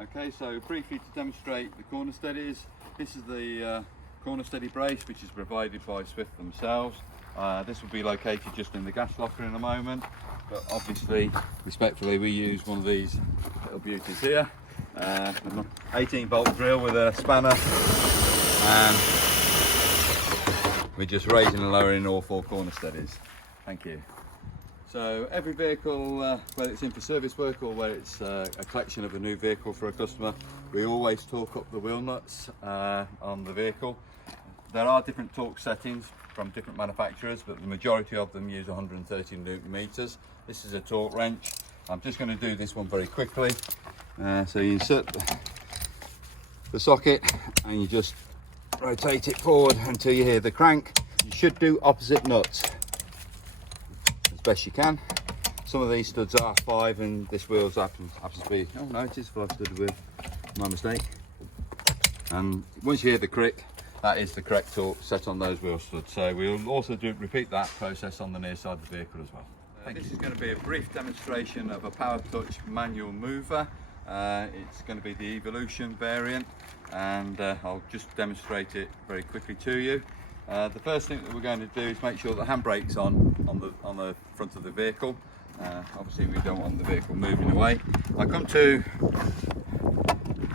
Okay, so briefly to demonstrate the corner steadies, this is the corner steady brace which is provided by Swift themselves. This will be located just in the gas locker in a moment, but obviously, respectfully, we use one of these little beauties here. 18 volt drill with a spanner, and we're just raising and lowering all 4 corner steadies. Thank you. So every vehicle, whether it's in for service work or whether it's a collection of a new vehicle for a customer, we always torque up the wheel nuts on the vehicle. There are different torque settings from different manufacturers, but the majority of them use 130 Newton meters. This is a torque wrench. I'm just going to do this one very quickly. So you insert the socket and you just rotate it forward until you hear the crank. You should do opposite nuts as best you can. Some of these studs are 5 and this wheel's happens to be, oh no, it is 5 stud wheel, my mistake. And once you hear the click, that is the correct torque set on those wheel studs. So we'll also repeat that process on the near side of the vehicle as well. This is going to be a brief demonstration of a Powrtouch manual mover. It's going to be the Evolution variant, and I'll just demonstrate it very quickly to you. The first thing that we're going to do is make sure the handbrake's on the front of the vehicle. Obviously we don't want the vehicle moving away. I come to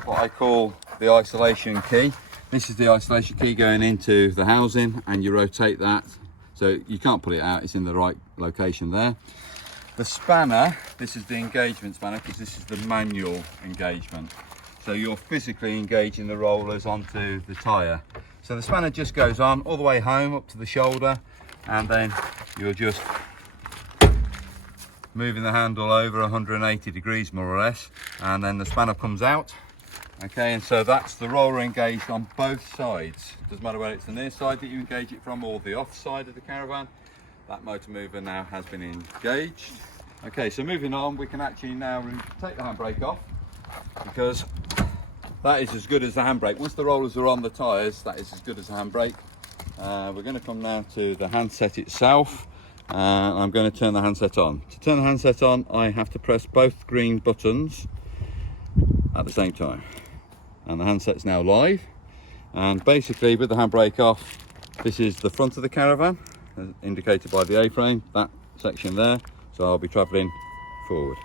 what I call the isolation key. This is the isolation key going into the housing, and you rotate that so you can't pull it out, it's in the right location there. The spanner, this is the engagement spanner because this is the manual engagement. So you're physically engaging the rollers onto the tyre. So the spanner just goes on all the way home up to the shoulder, and then you're just moving the handle over 180 degrees more or less, and then the spanner comes out. Okay, and so that's the roller engaged on both sides. Doesn't matter whether it's the near side that you engage it from or the off side of the caravan. That Motormover now has been engaged. Okay, so moving on, we can actually now take the handbrake off, because that is as good as the handbrake. Once the rollers are on the tyres, that is as good as the handbrake. We're going to come now to the handset itself. I'm going to turn the handset on. To turn the handset on, I have to press both green buttons at the same time. And the handset's now live. And basically, with the handbrake off, this is the front of the caravan, as indicated by the A-frame, that section there. So I'll be travelling forward.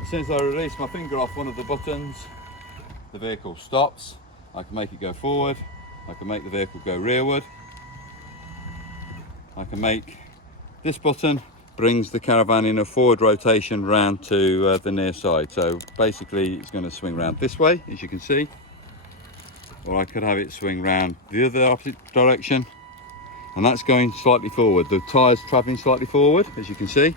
As soon as I release my finger off one of the buttons, the vehicle stops. I can make it go forward, I can make the vehicle go rearward. I can make this button brings the caravan in a forward rotation round to the near side. So basically it's going to swing round this way, as you can see, or I could have it swing round the other opposite direction, and that's going slightly forward. The tyre's travelling slightly forward, as you can see,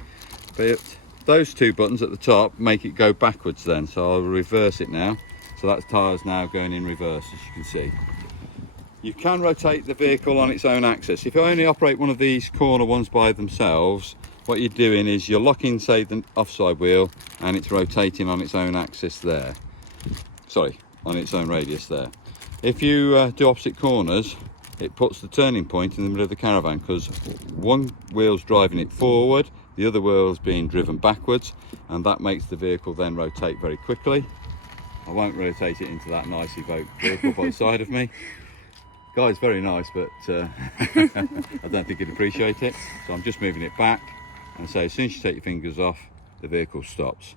but those 2 buttons at the top make it go backwards then. So I'll reverse it now. So that tyre's now going in reverse, as you can see. You can rotate the vehicle on its own axis. If you only operate one of these corner ones by themselves, what you're doing is you're locking, say, the offside wheel, and it's rotating on its own axis there. Sorry, on its own radius there. If you do opposite corners, it puts the turning point in the middle of the caravan, because one wheel's driving it forward, the other wheel's being driven backwards, and that makes the vehicle then rotate very quickly. I won't rotate it into that nice evoked vehicle by the side of me. Guy's very nice, but I don't think he'd appreciate it. So I'm just moving it back, and so as soon as you take your fingers off, the vehicle stops.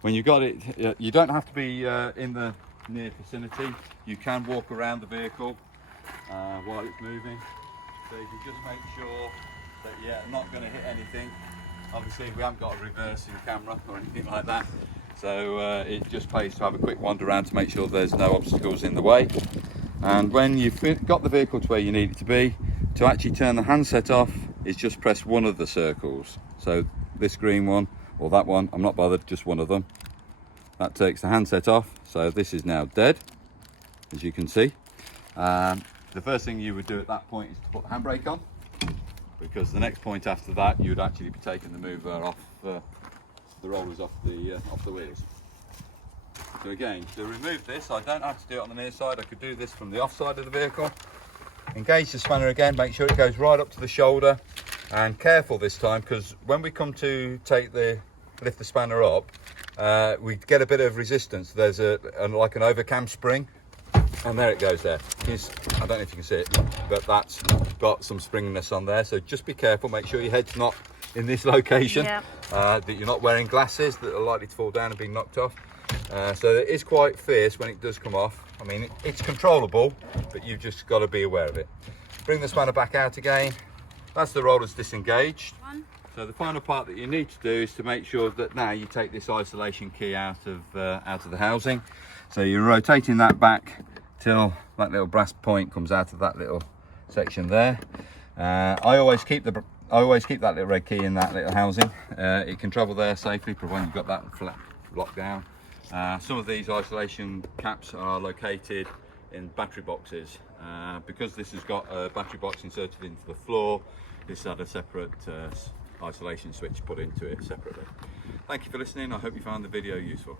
When you've got it, you don't have to be in the near vicinity. You can walk around the vehicle while it's moving. So you can just make sure that you're not going to hit anything. Obviously we haven't got a reversing camera or anything like that. So it just pays to have a quick wander around to make sure there's no obstacles in the way. And when you've got the vehicle to where you need it to be, to actually turn the handset off is just press one of the circles. So this green one or that one, I'm not bothered, just one of them. That takes the handset off. So this is now dead, as you can see. The first thing you would do at that point is to put the handbrake on, because the next point after that you would actually be taking the mover off the rollers off the wheels. So again, to remove this, I don't have to do it on the near side. I could do this from the off side of the vehicle. Engage the spanner again, make sure it goes right up to the shoulder, and careful this time, because when we come to take the lift the spanner up, we get a bit of resistance. There's like an overcam spring, and there it goes there. I don't know if you can see it, but that's got some springiness on there. So just be careful, make sure your head's not in this location, that you're not wearing glasses that are likely to fall down and be knocked off. So it is quite fierce when it does come off. I mean, it's controllable, but you've just got to be aware of it. Bring the spanner back out again. That's the rollers disengaged. So the final part that you need to do is to make sure that now you take this isolation key out of the housing. So you're rotating that back till that little brass point comes out of that little section there. I always keep that little red key in that little housing. It can travel there safely, provided you've got that flat locked down. Some of these isolation caps are located in battery boxes. Because this has got a battery box inserted into the floor, this had a separate isolation switch put into it separately. Thank you for listening. I hope you found the video useful.